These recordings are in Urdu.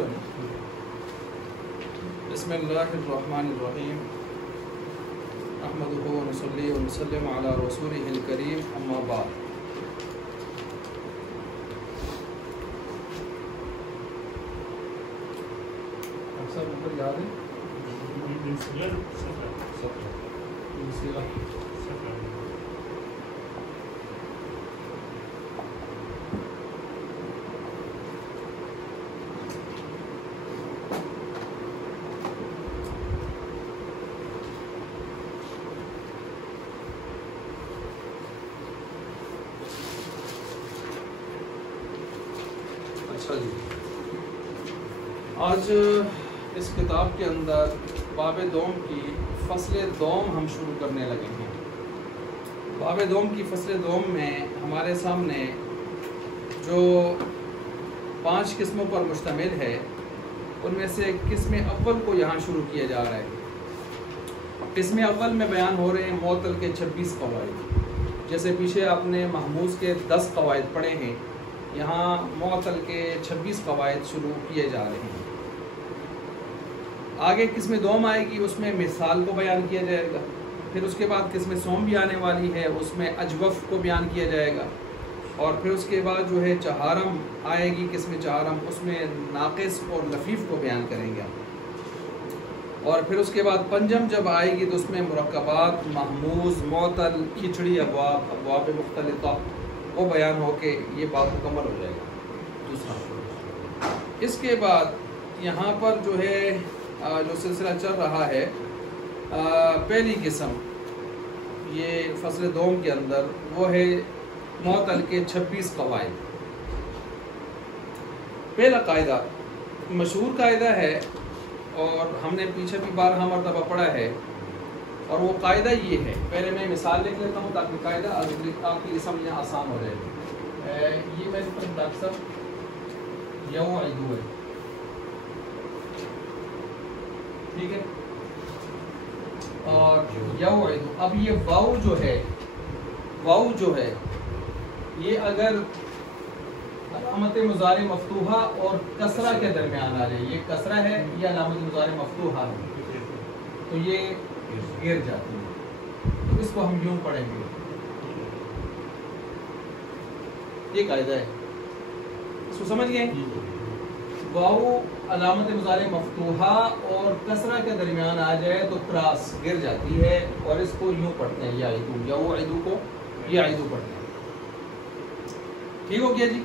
شروع ہے نا. بسم اللہ الرحمن الرحیم احمدہ و نصلی و نسلم علی رسولہ الکریم اما بعد. اکثر نمبر یاد ہے؟ اچھا جی، آج اس کتاب کے اندر باب دوم کی فصل دوم ہم شروع کرنے لگے ہیں. باب دوم کی فصل دوم میں ہمارے سامنے جو 5 قسموں پر مشتمل ہے ان میں سے قسم اول کو یہاں شروع کیا جا رہا ہے. قسم اول میں بیان ہو رہے ہیں معطل کے 26 قواعد. جیسے پیچھے آپ نے محموز کے 10 قواعد پڑھے ہیں، یہاں معطل کے 26 قواعد شروع کیے جا رہے ہیں. آگے قسم دوم آئے گی، اس میں مثال کو بیان کیا جائے گا. پھر اس کے بعد قسم سوم بھی آنے والی ہے، اس میں اجوف کو بیان کیا جائے گا. اور پھر اس کے بعد جو ہے چہارم آئے گی، قسم چہارم، اس میں ناقص اور لفیف کو بیان کریں گے. اور پھر اس کے بعد پنجم جب آئے گی تو اس میں مرکبات، محموز، معطل، کھچڑی ابواب مختلطہ وہ بیان ہو کے یہ بات مکمل ہو جائے گا. دوسرا اس کے بعد یہاں پر جو ہے جو سلسلہ چل رہا ہے، پہلی قسم یہ فصل دوم کے اندر وہ ہے معطل کے 26 قواعد. پہلا قاعدہ مشہور قاعدہ ہے اور ہم نے پیچھے بھی بارہا مرتبہ پڑھا ہے، اور وہ قاعدہ یہ ہے. پہلے میں مثال لکھ لیتا ہوں تاکہ قاعدہ آپ کی سمجھنا آسان ہو جائے. یہ میرے پاس ڈاکٹر صاحب یوعدو ہے، ٹھیک ہے، اور یوعدو. اب یہ واو جو ہے یہ اگر علامت مضارع مفتوحہ اور کسرہ کے درمیان آ جائے، یہ کسرہ ہے، یہ علامت مضارع مفتوحہ ہے، تو یہ گر جاتی ہے. تو اس کو ہم یوں پڑھیں گے، یہ قاعدہ ہے. اس کو سمجھ گئے؟ واو علامت مضارع مفتوحہ اور کسرہ کے درمیان آ جائے تو کراس گر جاتی ہے، اور اس کو یوں پڑھتے ہیں یعدو، یوعدو کو یعدو پڑھتے ہیں. ٹھیک ہو گیا جی؟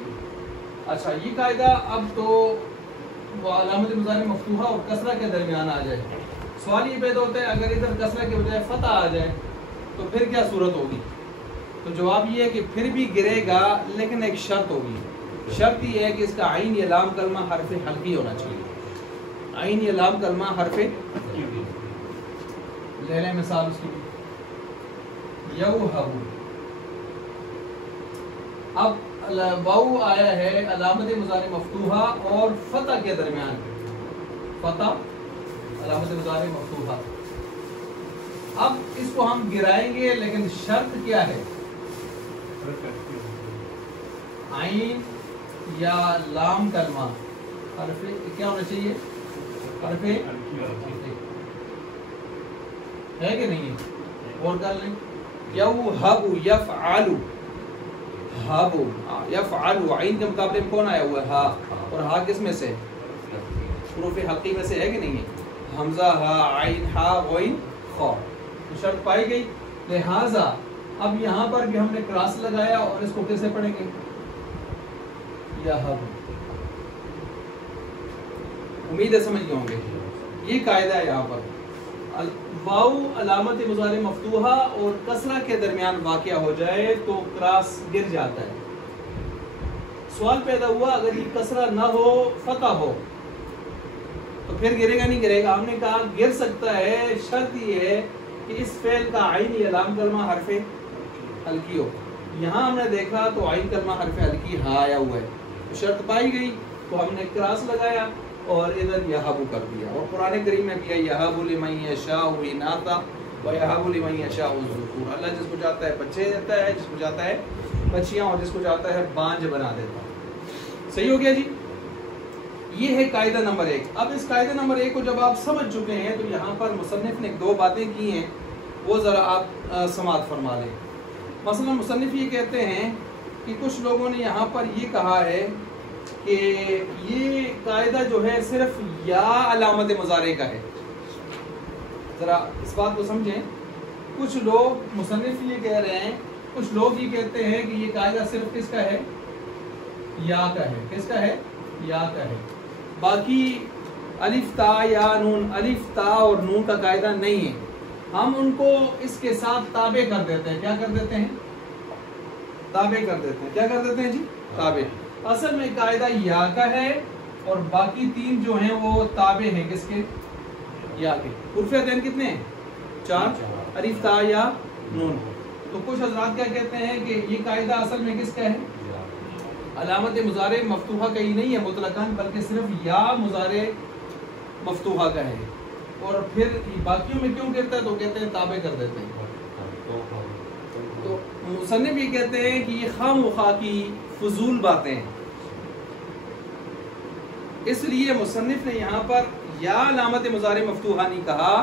اچھا، یہ قاعدہ اب تو وہ علامت مضارع مفتوحہ اور کسرہ کے درمیان آ جائے. سوال یہ پیدا ہوتا ہے اگر ادھر کسرہ کے بجائے فتح آ جائے تو پھر کیا صورت ہوگی؟ تو جواب یہ ہے کہ پھر بھی گرے گا، لیکن ایک شرط ہوگی. شرط یہ ہے کہ اس کا عین یا لام کلمہ حرف حلقی ہونا چاہیے. عین یا لام کلمہ حرف حلقی. لے لیں مثال اس کی، یوہب. اب واو آیا ہے علامت مضارع مفتوحہ اور فتح کے درمیان، فتح علامت مضارع مفتوحہ. اب اس کو ہم گرائیں گے، لیکن شرط کیا ہے؟ عین یا لام کلمہ حرف کیا ہونا چاہیے؟ حرف ہے کہ نہیں ہے؟ اور کر لیں، یوہب یفعل، ہابو یفعل، عین کے مقابلے میں کون آیا ہوا ہے؟ ہا. اور ہا کس میں سے؟ حروف حلقی میں سے ہے کہ نہیں ہے؟ حمزہ، ہا، عین، ہا، غین، خا. تو شرط پائی گئی. لہٰذا اب یہاں پر بھی ہم نے کراس لگایا، اور اس کو کیسے پڑھیں گے؟ یہب. امید ہے سمجھ گئے ہوں گے. یہ قاعدہ ہے. یہاں پر واو علامت مضارع مفتوحہ اور کسرہ کے درمیان واقع ہو جائے تو کراس گر جاتا ہے. سوال پیدا ہوا اگر یہ کسرہ نہ ہو، فتح ہو، تو پھر گرے گا نہیں گرے گا؟ ہم نے کہا گر سکتا ہے، شرط یہ ہے کہ اس فعل کا عین یا لام کلمہ حرف حلقی ہو. یہاں ہم نے دیکھا تو عین کلمہ حرف حلقی ہا آیا ہوا ہے، تو شرط پائی گئی تو ہم نے کراس لگایا اور ادھر یہب کر دیا. اور قرآن کریم میں بھی ہے یہب لمن یشاء اناثا ویہب لمن یشاء الذکور. اللہ جس کو چاہتا ہے بچے دیتا ہے، جس کو چاہتا ہے بچیاں، اور جس کو چاہتا ہے بانج بنا دیتا ہے. صحیح ہو گیا جی؟ یہ ہے قاعدہ نمبر 1۔ اب اس قاعدہ نمبر 1 کو جب آپ سمجھ چکے ہیں تو یہاں پر مصنف نے 2 باتیں کی ہیں، وہ ذرا آپ سماعت فرما لیں۔ مثلا مصنف یہ کہتے ہیں کہ کچھ لوگوں نے یہاں پر یہ کہا ہے کہ یہ قاعدہ جو ہے صرف یا علامت مضارع کا ہے۔ ذرا اس بات کو سمجھیں، کچھ لوگ مصنف یہ کہہ رہے ہیں، کچھ لوگ یہ کہتے ہیں کہ یہ قاعدہ صرف کس کا ہے؟ یا کا ہے۔ کس کا ہے؟ یا کا ہے۔ باقی الف تا یا نون، الف تا اور نون کا قاعدہ نہیں ہے، ہم ان کو اس کے ساتھ تابع کر دیتے ہیں۔ کیا کر دیتے ہیں؟ تابع کر دیتے ہیں۔ کیا کر دیتے ہیں جی؟ تابع۔ اصل میں قاعدہ یا کا ہے اور باقی 3 جو ہیں وہ تابع ہیں کس کے؟ یا کے۔ حروف کتنے ہیں؟ 4، الف تا یا نون۔ تو کچھ حضرات کیا کہتے ہیں کہ یہ قاعدہ اصل میں کس کا ہے؟ علامت مضارع مفتوحہ کا ہی نہیں ہے مطلقاً، بلکہ صرف یا مضارع مفتوحہ کا ہے، اور پھر باقیوں میں کیوں کہتا ہے تو کہتے ہیں تابع کر دیتے ہیں۔ تو مصنف یہ کہتے ہیں کہ یہ خواہ مخواہ کی فضول باتیں ہیں، اس لیے مصنف نے یہاں پر یا علامت مضارع مفتوحہ نہیں کہا،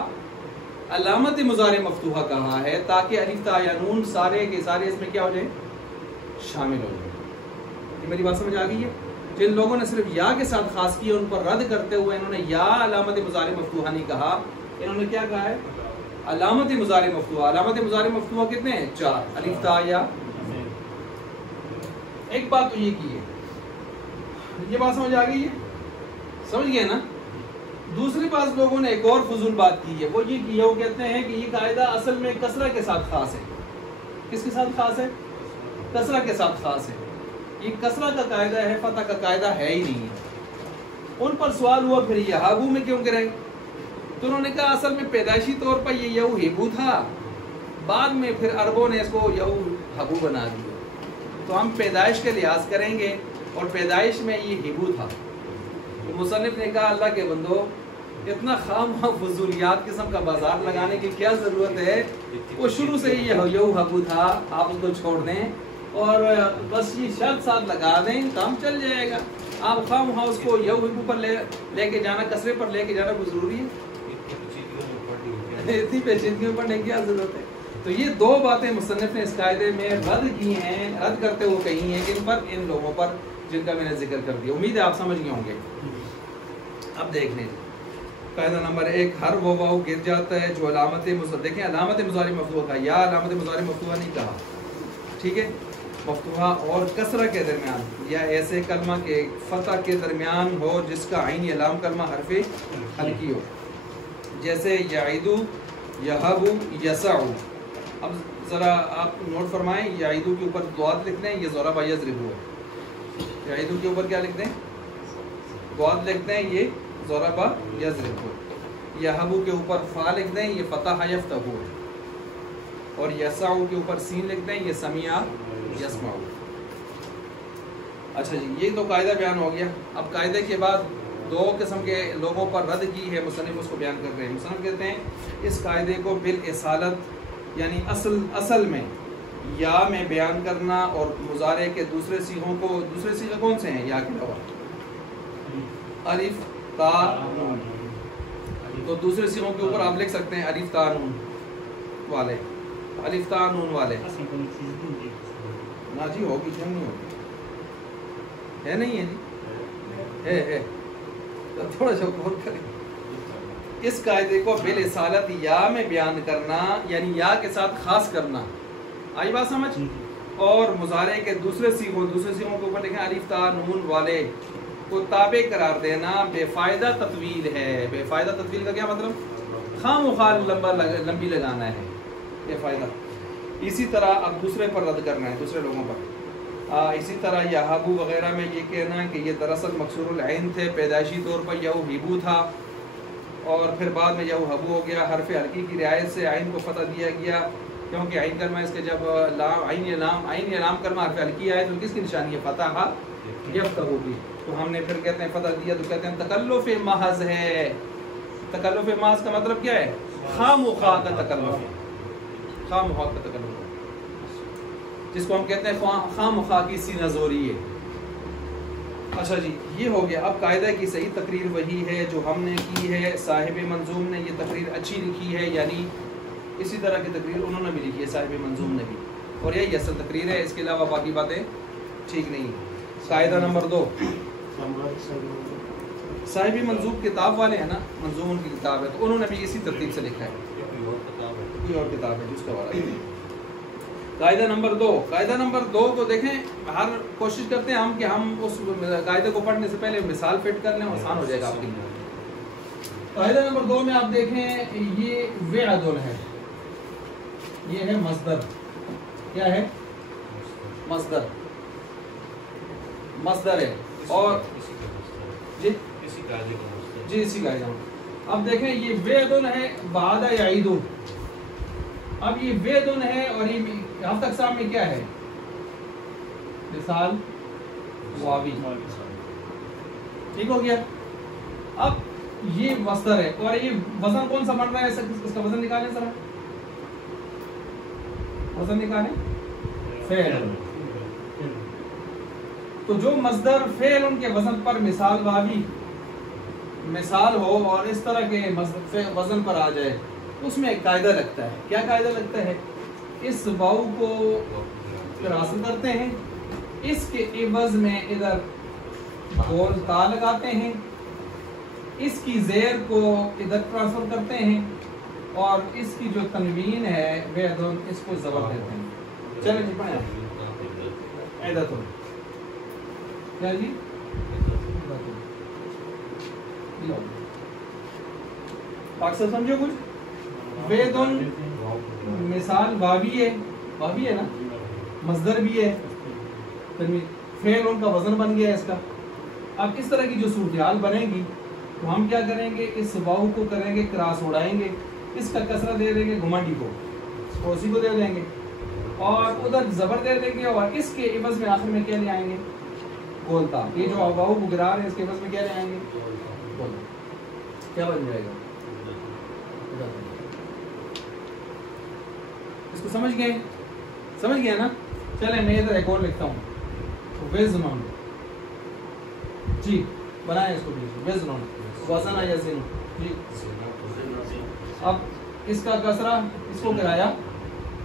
علامت مضارع مفتوحہ کہا ہے، تاکہ الف تا یا نون سارے کے سارے اس میں کیا ہو جائیں؟ شامل ہو جائیں۔ یہ میری بات سمجھ آ گئی ہے؟ جن لوگوں نے صرف یا کے ساتھ خاص کیا، ان پر رد کرتے ہوئے انہوں نے یا علامت مضارع مفتوحہ نہیں کہا، انہوں نے کیا کہا ہے؟ علامت مضارع مفتوحہ۔ علامت مضارع مفتوحہ کتنے ہیں؟ 4، الف تا یا۔ ایک بات تو یہ کی ہے، یہ بات سمجھ آ گئی ہے؟ سمجھ گئے نا؟ دوسری بات لوگوں نے ایک اور فضول بات کی ہے، وہ یہ کی ہے، وہ کہتے ہیں کہ یہ قاعدہ اصل میں کسرہ کے ساتھ خاص ہے۔ کس کے ساتھ خاص ہے؟ کسرہ کے ساتھ خاص ہے۔ یہ کسرہ کا قاعدہ ہے، فتح کا قاعدہ ہے ہی نہیں ہے۔ ان پر سوال ہوا پھر یہ ہابو میں کیوں گرے؟ تو انہوں نے کہا اصل میں پیدائشی طور پر یہ یہو ہیبو تھا، بعد میں پھر عربوں نے اس کو یہو ہبو بنا دیا، تو ہم پیدائش کے لحاظ کریں گے، اور پیدائش میں یہ ہیبو تھا۔ تو مصنف نے کہا اللہ کے بندو، اتنا خام فضولیات قسم کا بازار لگانے کی کیا ضرورت ہے؟ وہ شروع سے ہی یہو ہبو تھا، آپ اس کو چھوڑ دیں اور بس یہ شرط ساتھ لگا دیں، کام چل جائے گا۔ آپ خواہ وہاں اس کو یہو ہبو پر لے کے جانا، کسرے پر لے کے جانا کوئی ضروری ہے؟ اتنی پیچیدگیوں پڑھنے کی کیا ضرورت ہے؟ تو یہ 2 باتیں مصنف نے اس قاعدے میں رد کی ہیں، رد کرتے ہوئے کہی ہیں، کن پر؟ ان لوگوں پر جن کا میں نے ذکر کر دیا۔ امید ہے آپ سمجھ گئے ہوں گے۔ اب دیکھ لیں قاعدہ نمبر 1، ہر وہ واو گر جاتا ہے جو علامت دیکھیں علامت مضارع مفتوحہ کا، یا علامت مضارع مفتوحہ نہیں کہا، ٹھیک ہے؟ مفتوحہ اور کسرہ کے درمیان، یا ایسے کلمہ کے فتح کے درمیان ہو جس کا عین علام کلمہ حرف حلقی ہو، جیسے یعیدو، یہبو، یسعو۔ اب ذرا آپ نوٹ فرمائیں، یعیدو کے اوپر ضاد لکھ دیں، یہ ضرب یضرب ہے۔ یعیدو کے اوپر کیا لکھ دیں؟ ضاد لکھ دیں، یہ ضرب یضرب ہے۔ یہبو کے اوپر فا لکھ دیں، یہ فتح یفتح ہے، اور یسعو کے اوپر سین لکھ دیں، یہ سمیع یسمع۔ اچھا جی، یہ تو قاعدہ بیان ہو گیا۔ اب قاعدے کے بعد 2 قسم کے لوگوں پر رد کی ہے مصنف، اس کو بیان کر رہے ہیں۔ مصنف کہتے ہیں اس قاعدے کو بالاصالت، یعنی اصل میں یا میں بیان کرنا، اور مضارع کے دوسرے صیغوں کو، دوسرے صیغے کون سے ہیں یا کے علاوہ؟ الف تا نون۔ تو دوسرے صیغوں کے اوپر آپ لکھ سکتے ہیں الف تا نون والے، الف تا نون والے۔ نا جی ہوگی، کیوں نہیں ہوگی؟ ہے نہیں ہے جی؟ ہے تھوڑا سا غور کریں۔ اس قاعدے کو بالاصالت یا میں بیان کرنا، یعنی یا کے ساتھ خاص کرنا، آئی بات سمجھ؟ اور مضارع کے دوسرے صیغوں کے اوپر لکھیں الف تا نون والے کو تابع قرار دینا بے فائدہ تطویل ہے۔ بے فائدہ تطویل کا کیا مطلب؟ خام وخال لمبی لگانا ہے، بے فائدہ۔ اسی طرح اب دوسرے پر رد کرنا ہے، دوسرے لوگوں پر۔ اسی طرح یہابو وغیرہ میں یہ کہنا ہے کہ یہ دراصل مکسور العین تھے، پیدائشی طور پر یہو ہیبو تھا، اور پھر بعد میں یہو ہبو ہو گیا، حرف حلقی کی رعایت سے عین کو فتح دیا گیا، کیونکہ عین کلمہ اس کے جب عین علام کلمہ حرف حلقی آئے تو کس کی نشانی ہے؟ فتح یفتح ہوگی۔ تو ہم نے پھر کہتے ہیں فتح دیا تو کہتے ہیں تکلف محض ہے۔ تکلف محض کا مطلب کیا ہے؟ خام و خواہ کا تکلف ہے، خام و خواہ کا تکلف ہے، جس کو ہم کہتے ہیں خام و خواہ کی سینہ زوری ہے۔ اچھا جی یہ ہو گیا. اب قاعدہ کی صحیح تقریر وہی ہے جو ہم نے کی ہے. صاحب منظوم نے یہ تقریر اچھی لکھی ہے, یعنی اسی طرح کی تقریر انہوں نے بھی لکھی ہے صاحب منظوم نے بھی, اور یہی اصل تقریر ہے. اس کے علاوہ باقی باتیں ٹھیک نہیں. قاعدہ نمبر 2, صاحب منظوم کتاب والے ہیں نا, منظوم ان کی کتاب ہے, تو انہوں نے بھی اسی ترتیب سے لکھا ہے. کوئی اور کتاب ہے جس کا والا ہے. قاعدہ نمبر 2, قاعدہ نمبر 2 تو دیکھیں ہر کوشش کرتے ہیں ہم کہ ہم اس قاعدے کو پڑھنے سے پہلے مثال فٹ کر لیں, آسان ہو جائے گا آپ کے لیے. قاعدہ نمبر 2 میں آپ دیکھیں یہ وعد ہے, یہ ہے مصدر. کیا ہے؟ مصدر. مصدر ہے اور جی اسی قاعدہ. اب دیکھیں یہ وعد ہے بعد یعید. اب یہ وعد ہے اور یہ ہفتہ اقسام میں کیا ہے؟ مثال واوی. ٹھیک ہو گیا. اب یہ مصدر ہے اور یہ وزن کون سا بن رہا ہے؟ اس کا وزن نکالیں ذرا, وزن نکالیں. فعل. تو جو مصدر فعل ان کے وزن پر مثال واوی مثال ہو اور اس طرح کے وزن پر آ جائے, اس میں ایک قاعدہ لگتا ہے. کیا قاعدہ لگتا ہے؟ اس واو کو حاصل کرتے ہیں, اس کے عوض میں ادھر گول تا لگاتے ہیں, اس کی زیر کو ادھر ٹرانسفر کرتے ہیں, اور اس کی جو تنوین ہے وعدن اس کو زبر دیتے ہیں. چلیں جی پڑھیں. عیدتن کیا جی؟ اکثر سمجھو کچھ. وعدن مثال واوی ہے, واوی ہے نا, مصدر بھی ہے, فعل ان کا وزن بن گیا اس کا. اب اس طرح کی جو صورتحال بنے گی تو ہم کیا کریں گے؟ اس واو کو کریں گے کراس اڑائیں گے, اس کا کسرہ دے دیں گے گھمنڈی کو, اسی کو دے دیں گے, اور ادھر زبر دے دیں گے, اور اس کے عوض میں آخر میں کیا لے آئیں گے؟ گولتا. یہ جو واو کو گرا رہے ہیں اس کے عوض میں کیا لے آئیں گے؟ گولتا. کیا بن جائے گا؟ اس کو سمجھ گئے؟ سمجھ گئے نا؟ چلیں میں ادھر ایک اور لکھتا ہوں. وزنون جی بنائیں اس کو بھی. وزنون وزن یا زن جی. اب اس کا کسرہ اس کو گرایا,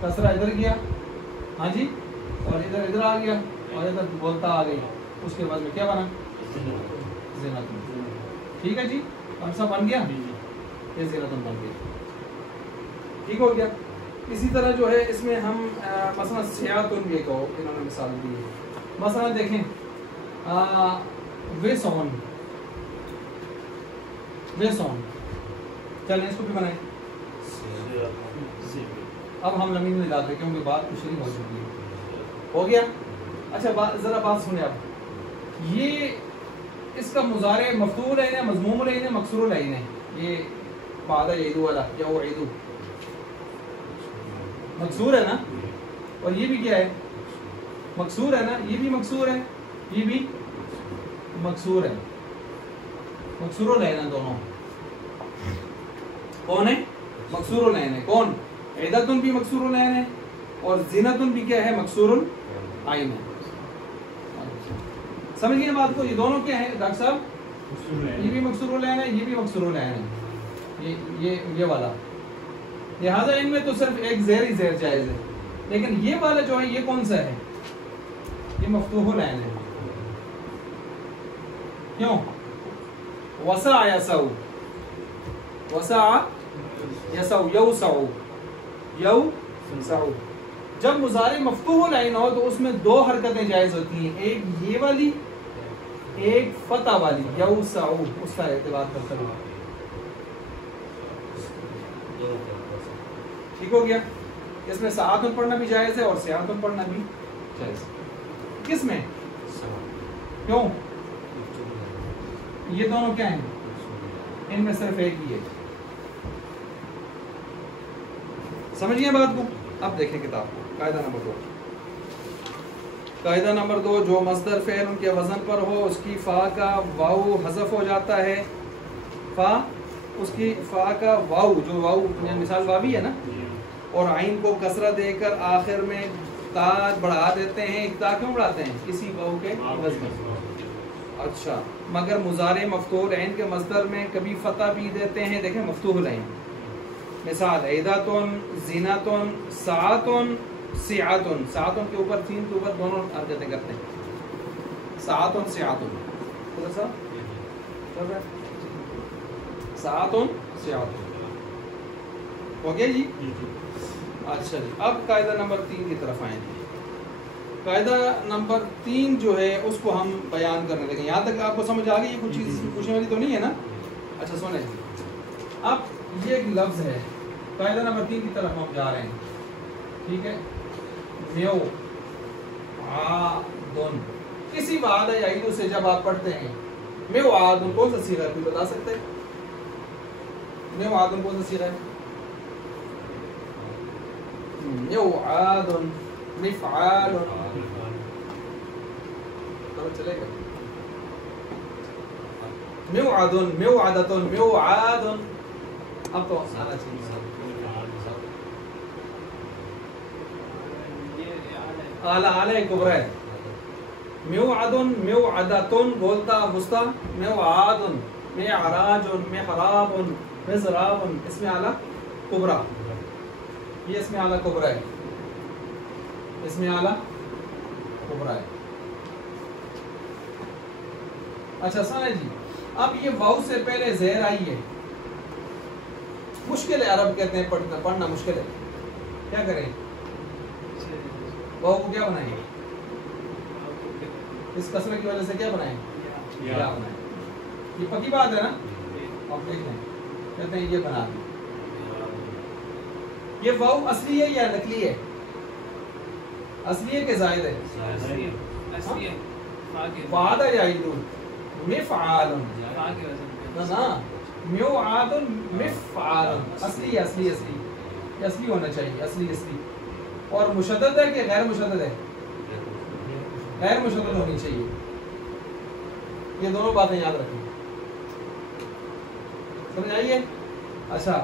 کسرہ ادھر گیا, ہاں جی, اور ادھر آ گیا, اور ادھر بولتا آ گئی, اس کے بعد میں کیا بنا؟ زینتن. ٹھیک ہے جی, ہم سب بن گیا, یہ زینتن بن گیا. ٹھیک ہو گیا. اسی طرح جو ہے اس میں ہم مثلا سیاتن یہ کہو, انہوں نے مثال دی ہے. مثلا دیکھیں ویسون, ویسون, چلیں اس کو بھی بنائیں. اب ہم لمین نہیں لاتے کیونکہ بات کچھ نہیں ہو چکی ہے. ہو گیا. اچھا ذرا بات سنیں آپ. یہ اس کا مضارع مفتوح العین ہے, مضموم العین ہے, مکسور العین ہے. یہ بعد یعید والا یا وہ عید مکسور ہے نا, اور یہ بھی کیا ہے؟ مکسور ہے نا. یہ بھی مکسور ہے, یہ بھی مکسور ہے. مکسور العین ہے دونوں. کون ہے؟ مکسور العین ہے. کون؟ عیدتن بھی مکسور العین ہے, اور زینتن بھی کیا ہے؟ مکسور العین ہے. سمجھ گئے بات کو؟ یہ دونوں کیا ہے ڈاکٹر صاحب؟ یہ بھی مکسور العین ہے, یہ بھی مکسور العین ہے. یہ والا, لہٰذا ان میں تو صرف ایک زیر ہی زیر جائز ہے, لیکن یہ والا جو ہے یہ کون سا ہے؟ یہ مفتوح العین ہے. کیوں؟ وسع یسع, وسع یسع, یوسع, یوسع. جب مضارع مفتوح العین ہو تو اس میں دو حرکتیں جائز ہوتی ہیں, ایک یہ والی, ایک فتح والی. یوسع اس کا اعتبار کرتا ہوں. ٹھیک ہو گیا. اس میں ساعتن پڑھنا بھی جائز ہے اور سیاتن پڑھنا بھی جائز ہے. کس میں؟ کیوں؟ یہ دونوں کیا ہیں؟ ان میں صرف ایک ہی ہے. سمجھ گئے بات کو؟ اب دیکھیں کتاب کو. قاعدہ نمبر 2. قاعدہ نمبر 2, جو مصدر فعل ان کے وزن پر ہو اس کی فا کا واو حذف ہو جاتا ہے. فا, اس کی فا کا واو, جو واو مثال واوی ہے نا, اور عین کو کسرہ دے کر آخر میں تا بڑھا دیتے ہیں. ایک تا کیوں بڑھاتے ہیں؟ اسی واو کے عوض میں. اچھا مگر مضارع مفتوح العین کے مصدر میں کبھی فتح بھی دیتے ہیں. دیکھیں مفتوح العین مثال عیداتن زیناتن ساعتن سیعتن. ساعتن کے اوپر تین کے اوپر دونوں حرکتیں کرتے ہیں. ساعتن سیعتن ساعتن سیعتن ہو گیا جی. اچھا جی اب قاعدہ نمبر 3 کی طرف آئیں گے. قاعدہ نمبر 3 جو ہے اس کو ہم بیان کرنے لگے. یہاں تک آپ کو سمجھ آ گئی ہے؟ کچھ چیز پوچھنے والی تو نہیں ہے نا؟ اچھا سنیں اب یہ ایک لفظ ہے قاعدہ نمبر 3 کی طرف ہم جا رہے ہیں. ٹھیک ہے میو عادن کسی وعدہ یا عید سے جب آپ پڑھتے ہیں میو عادن کون سا صیغہ ہے کوئی بتا سکتے ہیں؟ میو عادن کون سا صیغہ ہے؟ میو عادن مفعال چلے گا. میوعدن میوعدتن میوعادن اب تو آنا چاہیے. اعلی کبرا ہے. میوعدن میوعدتن بولتا وسطی میوعادن معراجن محرابن مزرابن اس میں اعلی کبرا. یہ اس میں اعلی کبرا ہے. اس میں اعلی کبرا ہے. اچھا سنیں جی اب یہ واو سے پہلے زہر آئی ہے. مشکل ہے عرب کہتے ہیں پڑھنا مشکل ہے. کیا کریں واو کو کیا بنائیں؟ اس کسرے کی وجہ سے کیا بنائیں؟ یا بنائیں. یہ پکی بات ہے نا؟ آپ دیکھ لیں کہتے ہیں یہ بنا دیں. یہ واو اصلی ہے یا نقلی ہے؟ اصلی ہے کہ زائد ہے؟ اصلی ہے. وعدہ یعیدون مفعال نا میوعاد مفعال اصلی اصلی اصلی اصلی ہونا چاہیے. اصلی اصلی اور مشدد ہے کہ غیر مشدد ہے؟ غیر مشدد ہونی چاہیے. یہ دونوں باتیں یاد رکھیں. سمجھ آئیے؟ اچھا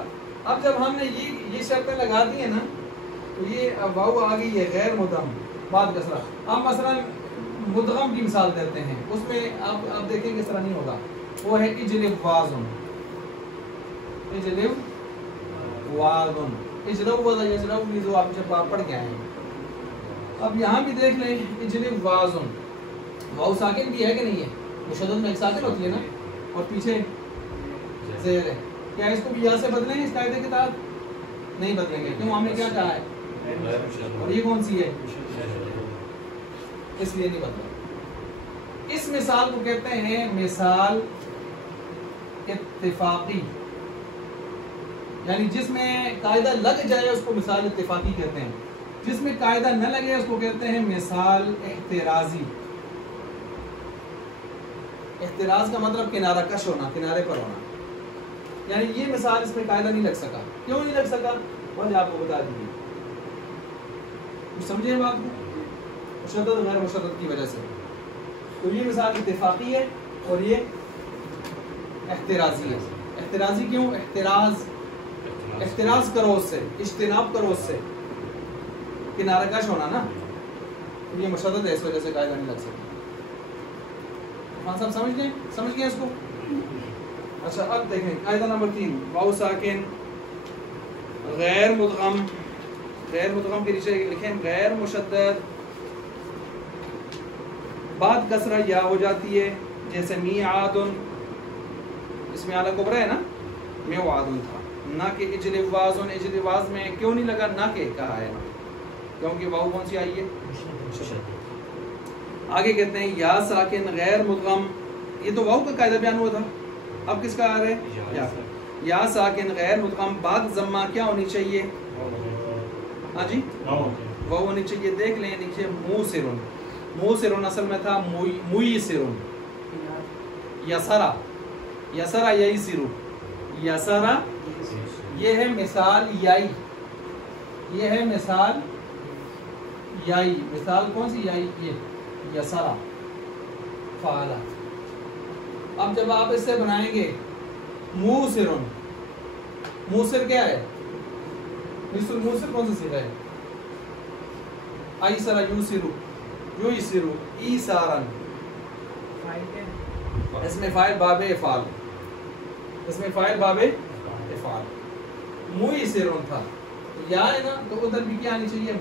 اب جب ہم نے یہ شرطیں لگا دی ہیں نا تو یہ واو آ گئی ہے غیر مدغم بعد کسرہ. اب مثلا مدغم کی مثال دیتے ہیں. اس میں آپ دیکھیں کس طرح نہیں ہوگا. وہ ہے اجلب وازن اجلب وازن اجلب وازن اجلب بھی جو آپ جب آپ پڑھ کے آئے ہیں. اب یہاں بھی دیکھ لیں اجلب وازن واو ساکن بھی ہے کہ نہیں ہے؟ مشدد میں ایک ساکن ہوتی ہے نا اور پیچھے زیر ہے. کیا اس کو بھی یہاں سے بدلیں اس قاعدے کے تحت؟ نہیں بدلیں گے. کیوں؟ ہم نے کیا کہا ہے اور یہ کون سی ہے اس لیے نہیں بدلا. اس مثال کو کہتے ہیں مثال اتفاقی یعنی جس میں قاعدہ لگ جائے اس کو مثال اتفاقی کہتے ہیں. جس میں قاعدہ نہ لگے اس کو کہتے ہیں مثال احترازی. احتراز کا مطلب کنارہ کش ہونا کنارے پر ہونا. یعنی یہ مثال اس میں قاعدہ نہیں لگ سکا. کیوں نہیں لگ سکا وجہ آپ کو بتا دیجیے. سمجھے بات کو؟ مشدد غیر مشدد کی وجہ سے. تو یہ مثال اتفاقی ہے اور یہ احترازی ہے. احترازی کیوں؟ احتراز کرو اس سے اجتناب کرو اس سے کنارہ کش ہونا نا. یہ مشدد ہے اس وجہ سے قاعدہ نہیں لگ سکتا. صاحب سمجھ گئے اس کو؟ اچھا اب دیکھیں قاعدہ نمبر 3 واو ساکن غیر مدغم. غیر مدغم کے نیچے لکھیں غیر مشدد بعد کسرہ یا ہو جاتی ہے. جیسے میعادن اس میں اعلی کبرا ہے نا میوعادن تھا نہ کہ اجلب وازن. اجلب واز میں کیوں نہیں لگا نہ کہ کہا ہے کیونکہ واو کون سی آئی ہے؟ آگے کہتے ہیں یا ساکن غیر مدغم. یہ تو واو کا قاعدہ بیان ہوا تھا. اب کس کا آ رہا ہے؟ یا ساکن غیر مدغم بعد ضمہ کیا ہونی چاہیے؟ ہاں جی واو ہونی چاہیے. دیکھ لیں نیچے موسرن. موسرن اصل میں تھا مویسرن. یسرا یسرا یسرو یسرا یہ ہے مثال یائی. یہ ہے مثال یائی. مثال کون سی یائی؟ یہ یسرا فعلا. اب جب آپ اس سے بنائیں گے موسرن. موسر کیا ہے؟ موسر کون سا صیغہ ہے؟ ایسرا یوسرو یوسرو ایسارن اسم فاعل باب افعال، اسم فاعل باب افعال. موئسرون تھا یا ہے نا، تو ادھر بھی کیا آنی چاہیے؟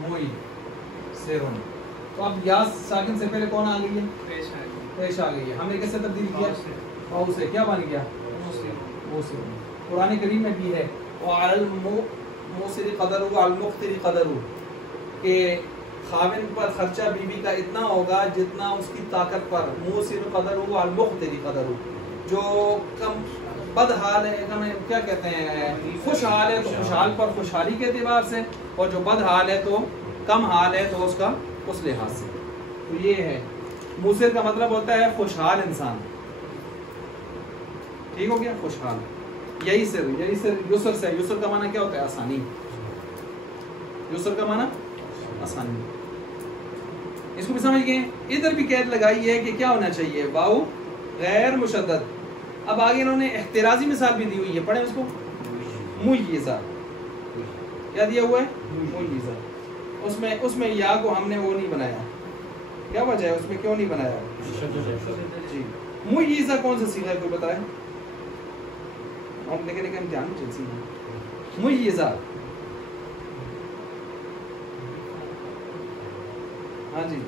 موئسرون. تو اب یا ساکن سے پہلے کون آ گئی ہے؟ پیش آ گئی ہے. ہم نے کیسے تبدیل کیا؟ واو سے. کیا بن گیا؟ موسر. قرآن کریم میں بھی ہے وعلی الموسر قدرہ وعلی المقتر قدرہ، کہ خاوند پر خرچہ بیوی کا اتنا ہوگا جتنا اس کی طاقت پر. موسر قدرہ وعلی المقتر قدرہ، جو کم بد حال ہے، کیا کہتے ہیں، خوش حال ہے تو خوشحال پر خوشحالی کے اعتبار سے، اور جو بد حال ہے تو کم حال ہے تو اس کا اس لحاظ سے. تو یہ ہے موسر کا مطلب ہوتا ہے خوشحال انسان. ٹھیک ہو گیا؟ خوشحال. یہی سر یسر سے. یسر کا معنی کیا ہوتا ہے؟ آسانی. یسر کا معنی آسانی. اس کو بھی سمجھ گئے؟ ادھر بھی قید لگائی ہے کہ کیا ہونا چاہیے؟ واو غیر مشدد. اب آگے انہوں نے احترازی مثال بھی دی ہوئی ہے، پڑھیں اس کو. میزہ. کیا دیا ہوا ہے؟ میزہ. اس میں یا کو ہم نے وہ نہیں بنایا. کیا وجہ ہے اس میں کیوں نہیں بنایا؟ جی. میزہ کون سا صیغہ ہے کوئی بتائے؟ لیکن امتحان میں چلتی ہے. میزہ. ہاں جی.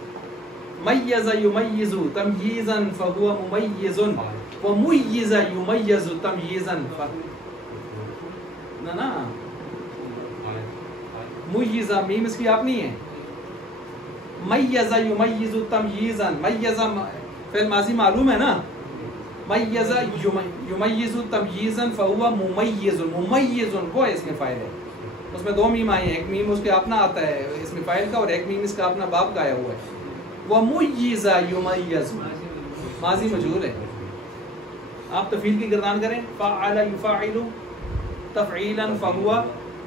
میز یمیز تمییزا فهو ممیز ومیز یمیز تمییزا نا میزہ میم اس کی آپ نہیں ہے. میز یمیز تمییزا. میز فعل ماضی معلوم ہے نا. میز یمیز تمییزا فهو ممیز. ممیز وہ اس میں فاعل ہے. اس میں دو میم آئے ہیں، ایک میم اس کے اپنا آتا ہے اس میں فاعل کا، اور ایک میم اس کا اپنا باپ کا آیا ہوا ہے. ومیز یمیز ماضی مجہول ہے. آپ تفعیل کی گردان کریں. فعل یفعل تفعیلا فهو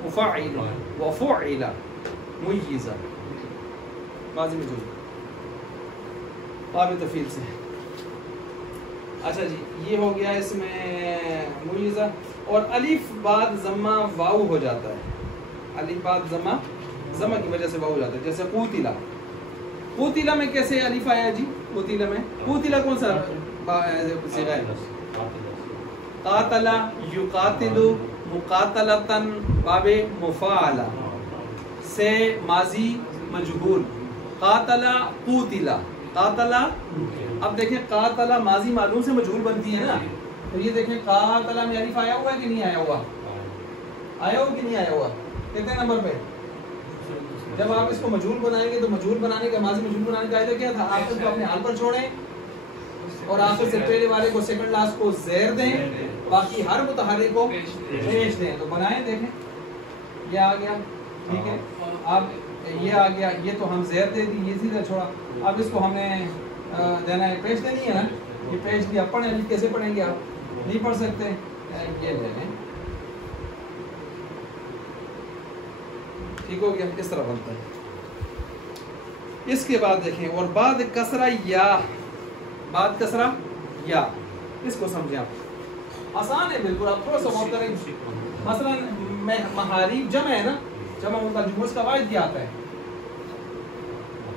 مفعل وفعل میز ماضی مجہول باب تفعیل سے. اچھا جی، یہ ہو گیا اس میں میزہ. اور الف بعد ضمہ واو ہو جاتا ہے. الف بعد ضمہ کی وجہ سے واو ہو جاتا ہے. جیسے قوتلا. قوتلا میں کیسے الف آیا جی؟ قوتلا میں قوتلا کون سا صیغہ ہے؟ قاتل یقاتل مقاتلتن باب مفاعلہ سے ماضی مجہول. قاتل قوتلا. قاتل. اب دیکھیں قاتل ماضی معلوم سے مجہول بنتی ہے نا، تو یہ دیکھیں قاتل میں الف آیا ہوا ہے کہ نہیں آیا ہوا؟ آیا ہوا کہ نہیں آیا ہوا؟ کتنے نمبر پہ؟ جب آپ اس کو مجہول بنائیں گے تو مجہول بنانے کا ماضی مجہول بنانے کا قاعدہ کیا تھا؟ آخر کو اپنے حال پر چھوڑیں اور آخر سے پہلے والے کو سیکنڈ لاسٹ کو زیر دیں، باقی ہر متحرک کو پیش دیں. تو بنائیں دیکھیں. یہ آ گیا. ٹھیک ہے. اب یہ آ گیا. یہ تو ہم زیر دے دی، یہ سیدھا چھوڑا. اب اس کو ہم نے دینا ہے، پیش دینی ہے نا. یہ پیش دیا. پڑھیں کیسے پڑھیں گے؟ آپ نہیں پڑھ سکتے. یہ لے لیں. ٹھیک ہو گیا. کس طرح بنتا ہے؟ اس کے بعد دیکھیں. اور بعد کسرہ یا. بعد کسرہ یا. اس کو سمجھیں آپ. آسان ہے بالکل. آپ تھوڑا سا غور کریں. مثلا محاریب جمع ہے نا، جمع مترجم اس کا واحد کیا آتا ہے؟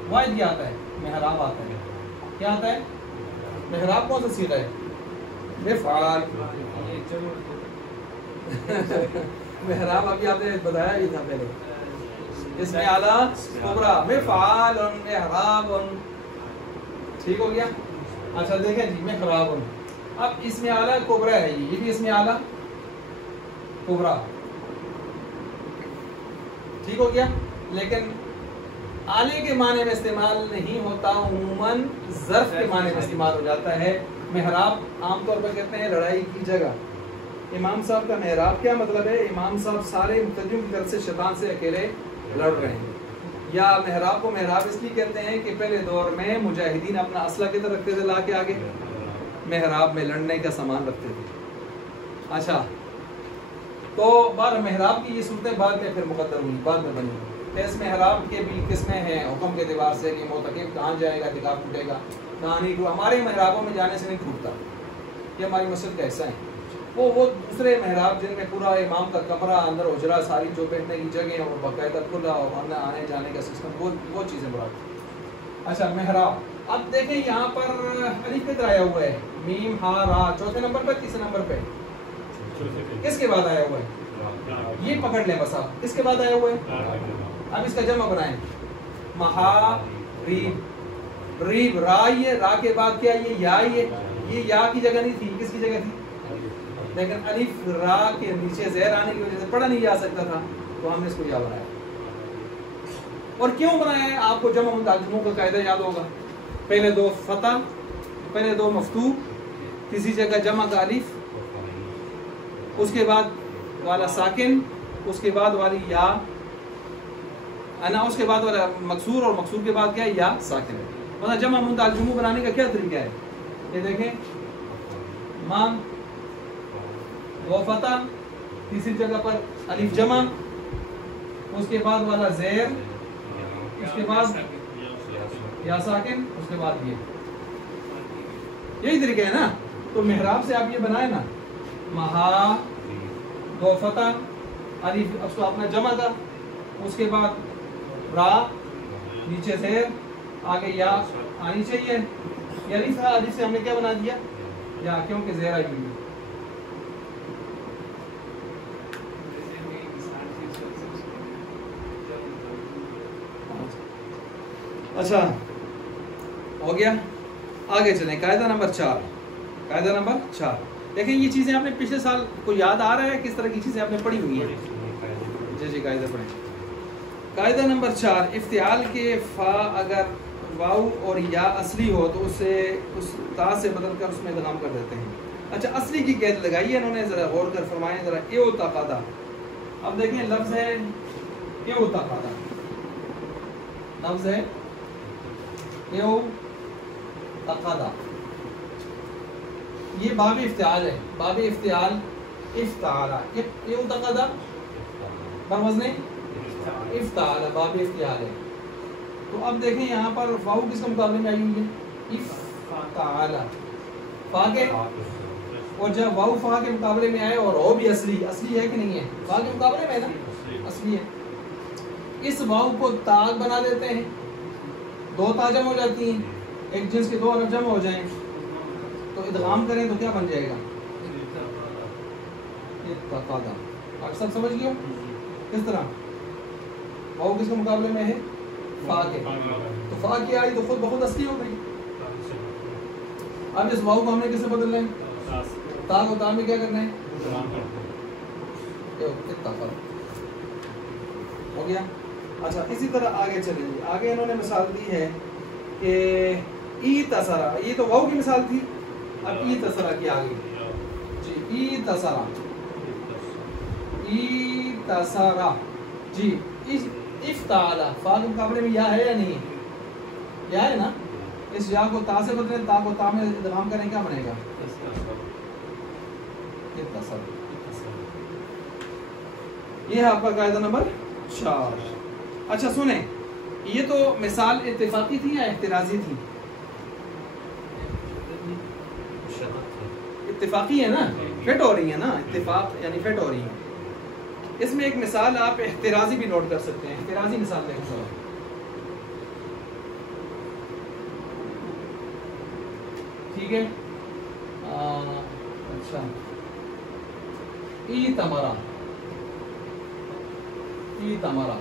واحد کیا آتا ہے؟ محراب آتا ہے. کیا آتا ہے؟ محراب کون سا صیغہ ہے؟ مفعال. محراب ابھی آپ نے بتایا ہی تھا پہلے. اس میں اعلیٰ کبرا مفعال محراب. ٹھیک ہو گیا. اچھا دیکھیں جی محراب. اب اس میں اعلیٰ کبرا ہے، یہ بھی اس میں اعلیٰ کبرا. ٹھیک ہو گیا. لیکن آلے کے معنی میں استعمال نہیں ہوتا، عموماً ظرف کے معنی میں استعمال ہو جاتا ہے. محراب عام طور پر کہتے ہیں لڑائی کی جگہ. امام صاحب کا محراب کیا مطلب ہے؟ امام صاحب سارے مقتدیوں کی طرف سے شیطان سے اکیلے لڑ رہے ہیں. یا محراب کو محراب اس لیے کہتے ہیں کہ پہلے دور میں مجاہدین اپنا اسلحہ کدھر رکھتے تھے؟ لا کے آگے محراب میں لڑنے کا سامان رکھتے تھے. اچھا تو بار محراب کی یہ صورتیں بعد میں پھر مقدر ہوئی، بعد میں بنی. اس محراب کے بھی قسمیں ہیں حکم کے اعتبار سے کہ معتکف کہاں جائے گا، اعتکاف ٹوٹے گا کہاں نہیں. ہمارے محرابوں میں جانے سے نہیں ٹوٹتا، یہ ہماری مسجد کا حصہ ہے. وہ دوسرے محراب جن میں پورا امام کا کمرہ، اندر اجرا، ساری جو بیٹھنے کی جگہ اور باقاعدہ کھلا اور آنے جانے کا سسٹم، وہ چیزیں مراد. اچھا محراب اب دیکھیں یہاں پر الف کدھر آیا ہوا ہے؟ میم ہا را، چوتھے نمبر پہ، تیسرے نمبر پہ کس کے بعد آیا ہوا ہے؟ یہ پکڑ لیں بس آپ، کس کے بعد آیا ہوا ہے؟ اب اس کا جمع بنائیں، مہا ریب، ریب را، یہ را کے بعد کیا یہ یا، یہ یا کی جگہ نہیں تھی، کس کی جگہ تھی؟ لیکن الف را کے نیچے زیر آنے کی وجہ سے پڑھا نہیں جا سکتا تھا، تو ہم نے اس کو یا بنایا۔ اور کیوں بنایا ہے؟ آپ کو جمع متعددوں کا قاعدہ یاد ہوگا، پہلے دو فتح، پہلے دو مفتوح، تیسری جگہ جمع کا الف، اس کے بعد والا ساکن، اس کے بعد والی یا انا، اس کے بعد والا مکسور، اور مکسور کے بعد کیا ہے؟ یا ساکن۔ مطلب جمع متعدد بنانے کا کیا طریقہ ہے؟ یہ دیکھیں، ماں دو فتح، تیسری جگہ پر الف جمع، اس کے بعد والا زیر، اس کے بعد یا ساکن، اس کے بعد یہ، یہی طریقہ ہے نا۔ تو محراب سے آپ یہ بنائے نا، مہا دو فتح الف، اس کو اپنا جمع کا، اس کے بعد را، نیچے زیر، آگے یا آنی چاہیے، یا الف تھا، الف سے ہم نے کیا بنا دیا؟ یا، کیونکہ زیر آئی ہوئی۔ اچھا ہو گیا، آگے چلیں، قاعدہ نمبر 4۔ قاعدہ نمبر 4 دیکھیں، یہ چیزیں آپ نے پچھلے سال کو یاد آ رہا ہے کس طرح کی چیزیں آپ نے پڑھی ہوئی ہیں؟ جی قاعدہ پڑھیں۔ قاعدہ نمبر 4، افتعال کے فا اگر واو اور یا اصلی ہو تو اسے اس تا سے بدل کر اس میں ادغام کر دیتے ہیں۔ اچھا، اصلی کی قید لگائی ہے انہوں نے، ذرا غور کر فرمائیں ذرا۔ اے تقادا، اب دیکھیں لفظ ہے اے تقادا، لفظ ہے اے تقادا، یہ باب افتعال ہے، باب افتعال، افتعالا، اے تقادا بوزن افتعالا، باب افتعال ہے۔ تو اب دیکھیں یہاں پر واو کس کے مقابلے میں آئی ہوئی ہے؟ افتعالا، فا کے، اور جب واو فا کے مقابلے میں آئے اور او بھی اصلی ہے کہ نہیں ہے؟ فا کے مقابلے میں ہے نا، اصلی ہے۔ اس واو کو تا بنا دیتے ہیں، دو تا جمع ہو جاتی ہیں، ایک جنس کے دو الف جمع ہو جائیں تو ادغام کریں تو کیا بن جائے گا؟ اتقادا۔ آپ سب سمجھ گئے ہو کس طرح؟ واو کس کے مقابلے میں ہے؟ فا کے، تو فا کی آئی تو خود بخود اصلی ہو گئی۔ اب اس واو کو ہم نے کس سے بدلنا ہے؟ تا کو تا میں کیا کرنا ہے؟ اتقادا ہو گیا۔ اچھا، اسی طرح آگے چلیں گے، آگے انہوں نے مثال دی ہے کہ ای تسرا، یہ تو واو کی مثال تھی، اب ای تسرا کی آگے، جی ای تسرا، ای تسرا، جی افتعالا، فا کے مقابلے میں یا ہے یا نہیں ہے؟ یا ہے نا، اس یا کو تا سے بدلیں، تا کو تا میں ادغام کریں، کیا بنے گا؟ اتصل۔ یہ ہے آپ کا قاعدہ نمبر 4۔ اچھا سنیں، یہ تو مثال اتفاقی تھی یا احترازی تھی؟ اتفاقی ہے نا، فٹ ہو رہی ہے نا، اتفاق یعنی فٹ ہو رہی ہے۔ اس میں ایک مثال آپ احترازی بھی نوٹ کر سکتے ہیں، احترازی مثال دیکھیں ذرا۔ ٹھیک ہے، اچھا، ای تمرا، ای تمرا،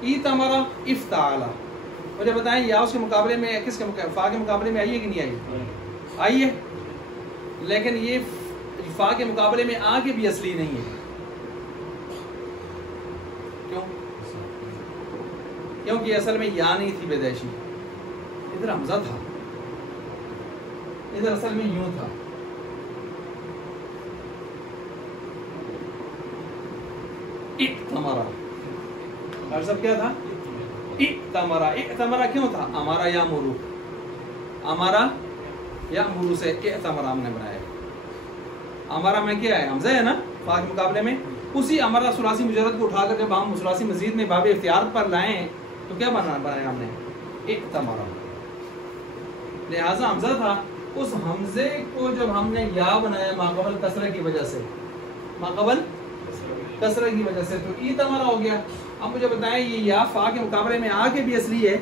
ای تمرا افتعالا، مجھے بتائیں یا اس کے مقابلے میں کس کے مقابلے، فا کے مقابلے میں آئی ہے کہ نہیں آئی؟ آئی ہے، لیکن یہ فا کے مقابلے میں آ کے بھی اصلی نہیں ہے۔ کیوں؟ کیونکہ اصل میں یا نہیں تھی پیدائشی، ادھر حمزہ تھا، ادھر اصل میں یوں تھا۔ اعتمرا، اور سب کیا تھا؟ اعتمرا، اعتمرا کیوں تھا؟ ہمارا یا مرو، ہمارا یا مرو سے اعتمرا ہم نے بنایا۔ ہمارا میں کیا ہے؟ حمزہ ہے نا فا کے مقابلے میں، اسی ہمارا ثلاثی مجرد کو اٹھا کر جب ہم ثلاثی مزید میں باب اختیار پر لائے ہیں تو کیا بنایا ہم نے؟ اعتمرا۔ لہٰذا حمزہ تھا، اس حمزے کو جب ہم نے یا بنایا ماقبل کسرہ کی وجہ سے، ماقبل کسرہ کی وجہ سے، تو ای تمرا ہو گیا۔ اب مجھے بتائیں یہ یا فا کے مقابلے میں آ کے بھی اصلی ہے؟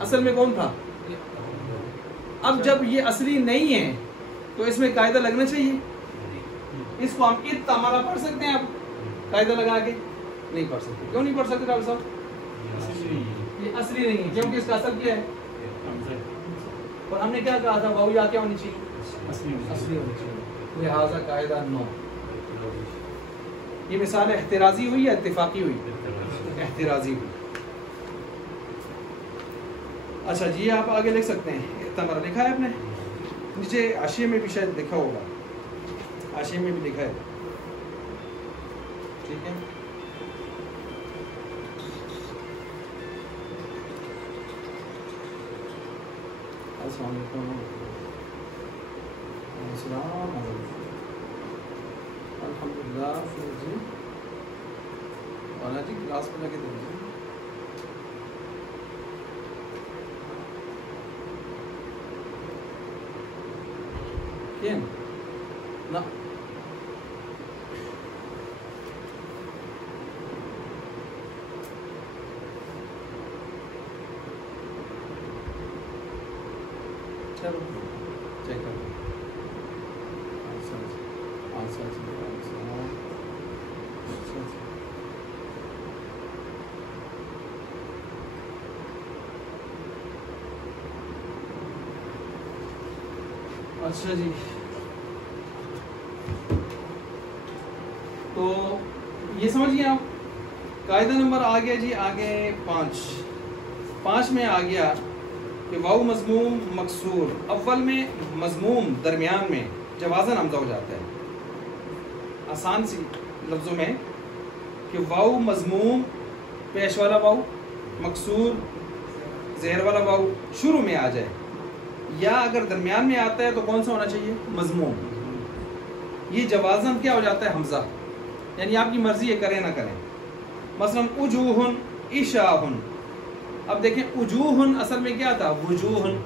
اصل میں کون تھا؟ اب جب یہ اصلی نہیں ہے تو اس میں قاعدہ لگنا چاہیے. اس کو ہم اتمرا پڑھ سکتے ہیں اب قاعدہ لگا کے؟ نہیں پڑھ سکتے. کیوں نہیں پڑھ سکتے ڈاکٹر صاحب؟ یہ اصلی نہیں ہے کیونکہ اس کا اصل کیا ہے؟ اور ہم نے کیا کہا تھا؟ واو یا کیا ہونی چاہیے؟ اصلی ہونی چاہیے. لہٰذا قاعدہ نو. یہ مثال احترازی ہوئی یا اتفاقی ہوئی؟ احترازی ہوئی. اچھا جی آپ آگے لکھ سکتے ہیں. اتمرا لکھا ہے آپ نے؟ نیچے حاشیے میں بھی شاید لکھا ہوگا. حاشیے میں بھی لکھا ہے. ٹھیک ہے. السلام علیکم. السلام علیکم. الحمدللہ. جی والا جی کلاس میں لگے دیجیے. کین نہ چلو چیک کر لیں. اچھا جی تو یہ سمجھیے آپ قاعدہ نمبر آ گیا جی. آگے 5 میں آ گیا کہ واو مضموم مکسور. اول میں مضموم درمیان میں جوازن حمزہ ہو جاتا ہے. آسان سی لفظوں میں کہ واو مضموم پیش والا واو مکسور زہر والا واو شروع میں آ جائے یا اگر درمیان میں آتا ہے تو کون سا ہونا چاہیے؟ مضموم. یہ جوازن کیا ہو جاتا ہے؟ حمزہ. یعنی آپ کی مرضی ہے کریں نہ کریں. مثلا وجوہن اشاہن. اب دیکھیں وجوہن اصل میں کیا تھا؟ وجوہن.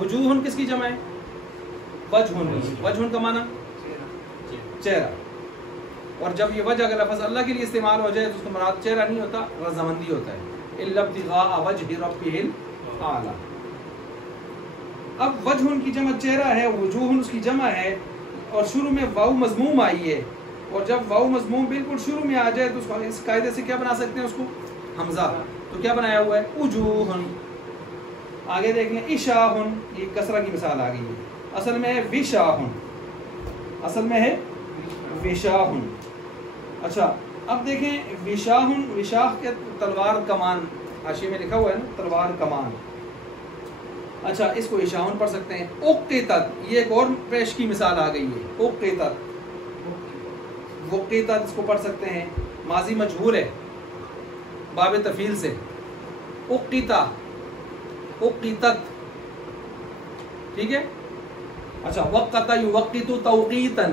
وجوہن کس کی جمع ہے؟ وجہن. وجہن کا معنی چہرہ. اور جب یہ وجہ کا لفظ اللہ کے لیے استعمال ہو جائے تو اس کا مراد چہرہ نہیں ہوتا، رضامندی ہوتا ہے. الا ابتغاء وجہ ربہ الاعلی. اب وجہن کی جمع چہرہ ہے، وجوہن اس کی جمع ہے اور شروع میں واو مضموم آئی ہے. اور جب واو مضموم بالکل شروع میں آ جائے تو اس قاعدے سے کیا بنا سکتے ہیں؟ اس کو حمزہ. تو کیا بنایا ہوا ہے؟ وجوہن. آگے دیکھ لیں اشاہن. یہ کسرہ کی مثال آ گئی ہے. اصل میں ہے وشاہن. اصل میں ہے وشاہن. اچھا اب دیکھیں وشاہن. وشاہ کے تلوار کمان. حاشیے میں لکھا ہوا ہے نا تلوار کمان. اچھا اس کو اشاہن پڑھ سکتے ہیں. اقتت. یہ ایک اور پیش کی مثال آ گئی ہے. اقتت. وقتت اس کو پڑھ سکتے ہیں. ماضی مجہول ہے باب تفعیل سے. اقتا اقتت. ٹھیک ہے. اچھا وقت یوقت توقیتا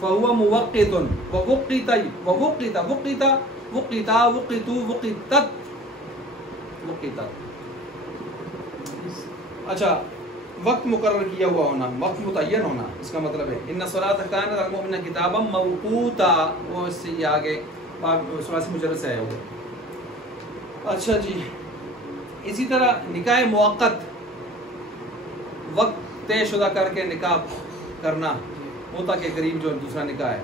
فهو موقت ووقت ووقت وقت وقتا وقتو وقتت وقتت. اچھا وقت مقرر کیا ہوا ہونا، وقت متعین ہونا، اس کا مطلب ہے ان الصلاۃ کانت علی المؤمنین کتابا موقوتا. وہ اس سے آگے ثلاثی مجرد سے آیا ہوا. اچھا جی اسی طرح نکاح موقت. وقت طے شدہ کر کے نکاح کرنا. موتا کے قریب جو دوسرا نکاح ہے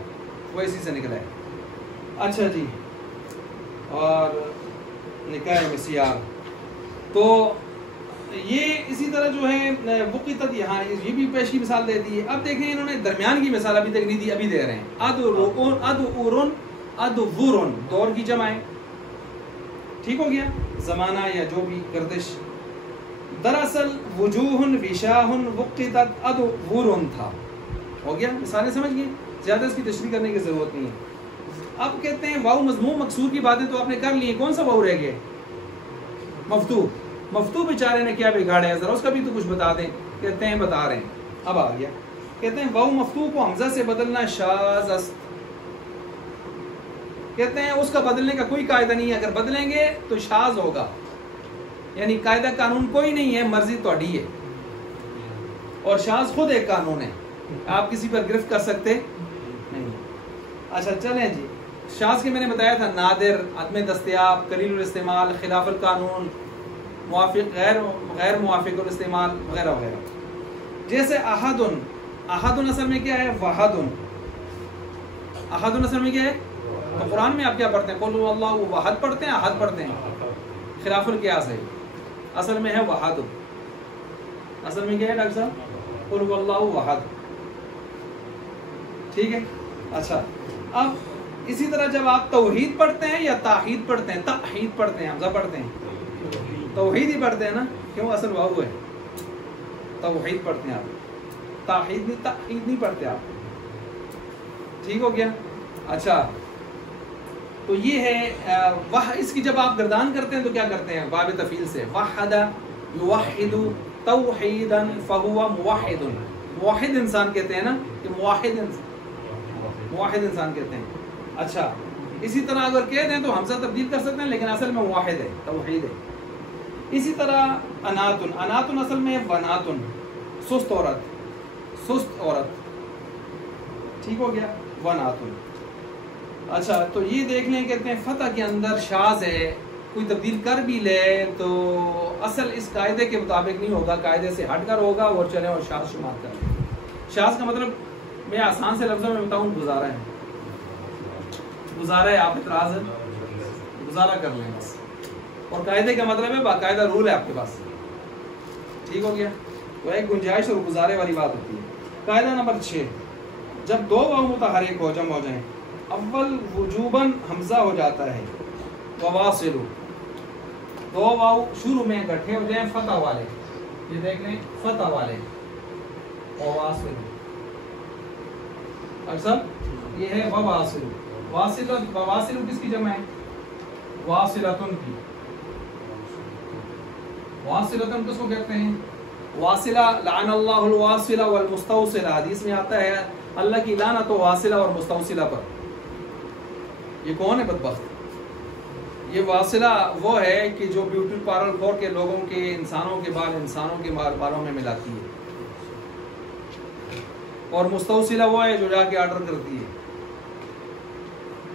وہ اسی سے نکلا ہے. اچھا جی اور نکاح مسیار. تو یہ اسی طرح جو ہے وقتت یہاں یہ بھی پیش کی مثال دے دی ہے. اب دیکھیں انہوں نے درمیان کی مثال ابھی تک نہیں دی، ابھی دے رہے ہیں. ادورون ادورون ادورون. دور کی جمع ہے. ٹھیک ہو گیا. زمانہ یا جو بھی گردش. دراصل وجوہن وشاہن وقتت ادورون تھا. ہو گیا. مثالیں سمجھ گئے. زیادہ اس کی تشریح کرنے کی ضرورت نہیں ہے. اب کہتے ہیں واو مضموم مکسور کی باتیں تو آپ نے کر لی. کون سا واو رہ گیا؟ مفتوح. مفتوح بیچارے نے کیا بگاڑا ہے ذرا اس کا بھی تو کچھ بتا دیں. کہتے ہیں بتا رہے ہیں. اب آ گیا. کہتے ہیں واو مفتوح کو حمزہ سے بدلنا شاذ است. کہتے ہیں اس کا بدلنے کا کوئی قاعدہ نہیں ہے. اگر بدلیں گے تو شاذ ہوگا. یعنی قاعدہ قانون کوئی نہیں ہے، مرضی تہاڈی ہے. اور شاذ خود ایک قانون ہے، آپ کسی پر گرفت کر سکتے نہیں. اچھا چلیں جی. شاذ کے میں نے بتایا تھا نادر، عدم دستیاب، قلیل الاستعمال، خلاف القانون، موافق غیر موافق الاستعمال وغیرہ وغیرہ. جیسے احدن، احدن اصل میں کیا ہے؟ وحدن. احدن اصل میں کیا ہے؟ تو قرآن میں آپ کیا پڑھتے ہیں؟ قل هو اللہ وحد پڑھتے ہیں، احد پڑھتے ہیں؟ خلاف القیاس ہے. اصل میں ہے وحد. اصل میں کیا ہے ڈاکٹر صاحب؟ قل هو اللہ وحد. ٹھیک ہے. اچھا اب اسی طرح جب آپ توحید پڑھتے ہیں یا تاحید پڑھتے ہیں؟ تاحید پڑھتے ہیں، حمزہ پڑھتے ہیں. توحید ہی پڑھتے ہیں نا، کیوں؟ اصل واو ہے. توحید پڑھتے ہیں آپ، تاحید نہیں، تاحید نہیں پڑھتے آپ. ٹھیک ہو گیا. اچھا تو یہ ہے اس کی جب آپ گردان کرتے ہیں تو کیا کرتے ہیں؟ باب تفعیل سے وحد یوحد توحیدا فهو موحد. موحد انسان کہتے ہیں نا، کہ موحد انسان کہتے ہیں. اچھا اسی طرح اگر کہہ دیں تو حمزہ تبدیل کر سکتے ہیں، لیکن اصل میں موحد ہے، توحید ہے. اسی طرح اناتن، اناتن اصل میں وناتن، سست عورت، سست عورت. ٹھیک ہو گیا، وناتن. اچھا تو یہ دیکھ لیں، کہتے ہیں فتح کے اندر شاذ ہے، کوئی تبدیل کر بھی لے تو اصل اس قاعدے کے مطابق نہیں ہوگا، قاعدے سے ہٹ کر ہوگا اور چلے اور شاذ شمار کر لیں. شاذ کا مطلب میں آسان سے لفظوں میں بتاؤں، گزارا ہے. گزارا ہے، آپ اعتراض ہے، گزارا کر لیں بس. اور قاعدے کا مطلب ہے باقاعدہ رول ہے آپ کے پاس. ٹھیک ہو گیا. تو ایک گنجائش اور گزارے والی بات ہوتی ہے. قاعدہ نمبر 6، جب دو واو متحرک ہو جمع ہو جائیں، اول وجوباً حمزہ ہو جاتا ہے. وواصل، دو واو شروع میں اکٹھے ہو جائیں فتح والے، یہ دیکھ لیں فتح والے. وواصل، اچھا یہ ہے وواصل. وواصل کس کی جمع ہے؟ واصلتن کی. واصلتن کس کو کہتے ہیں؟ واصلہ، لعن اللہ الواصلہ والمستوصلہ. حدیث میں آتا ہے اللہ کی لعنت و واصلہ اور مستوصلہ پر. یہ کون ہے بدبخت؟ یہ واصلہ وہ ہے کہ جو بیوٹی پارلر کھول کے لوگوں کے، انسانوں کے بال انسانوں کے بالوں میں ملاتی ہے. اور مستوصلہ وہ ہے جو جا کے آرڈر کرتی ہے.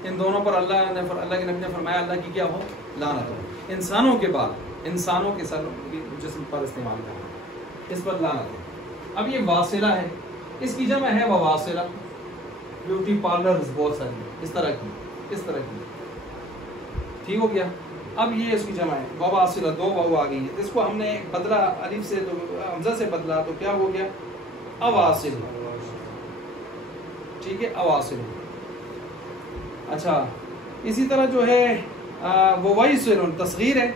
ان دونوں پر اللہ کے نبی نے فرمایا اللہ کی کیا ہو؟ لعنت ہو. انسانوں کے بال انسانوں کے سر جسم پر استعمال کرنا، اس پر لعنت ہے. اب یہ واصلہ ہے، اس کی جمع ہے وواصلہ. بیوٹی پارلرز بہت ساری اس طرح کی. ٹھیک ہو گیا. اب یہ اس کی جمع ہے وواصلہ، دو واو آ گئی ہے. اس کو ہم نے بدلا الف سے، تو حمزہ سے بدلا تو کیا ہو گیا؟ اواصل. ٹھیک ہے، اواصل. اچھا اسی طرح جو ہے وویصل تصغیر ہے،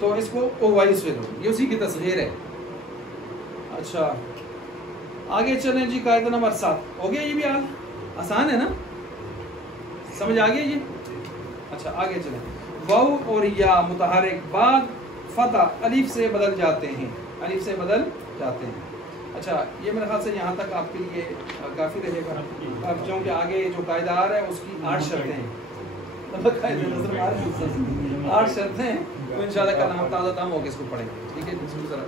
تو اس کو اویصل، یہ اسی کی تصغیر ہے. اچھا آگے چلیں جی. قاعدہ نمبر 7 ہو گیا. یہ بھی آسان ہے نا، سمجھ آ گیا یہ. اچھا آگے چلیں. واو اور یا متحرک بعد فتح الف سے بدل جاتے ہیں، الف سے بدل جاتے ہیں. اچھا یہ میرے خیال سے یہاں تک آپ کے لیے کافی رہے گا. اب چونکہ آگے جو قاعدہ آ رہا ہے اس کی 8 شرطیں ہیں. 8 شرطیں ہیں، تو انشاءاللہ کل ہم تازہ دم ہو کے اس کو پڑھیں گے. ٹھیک ہے، ذرا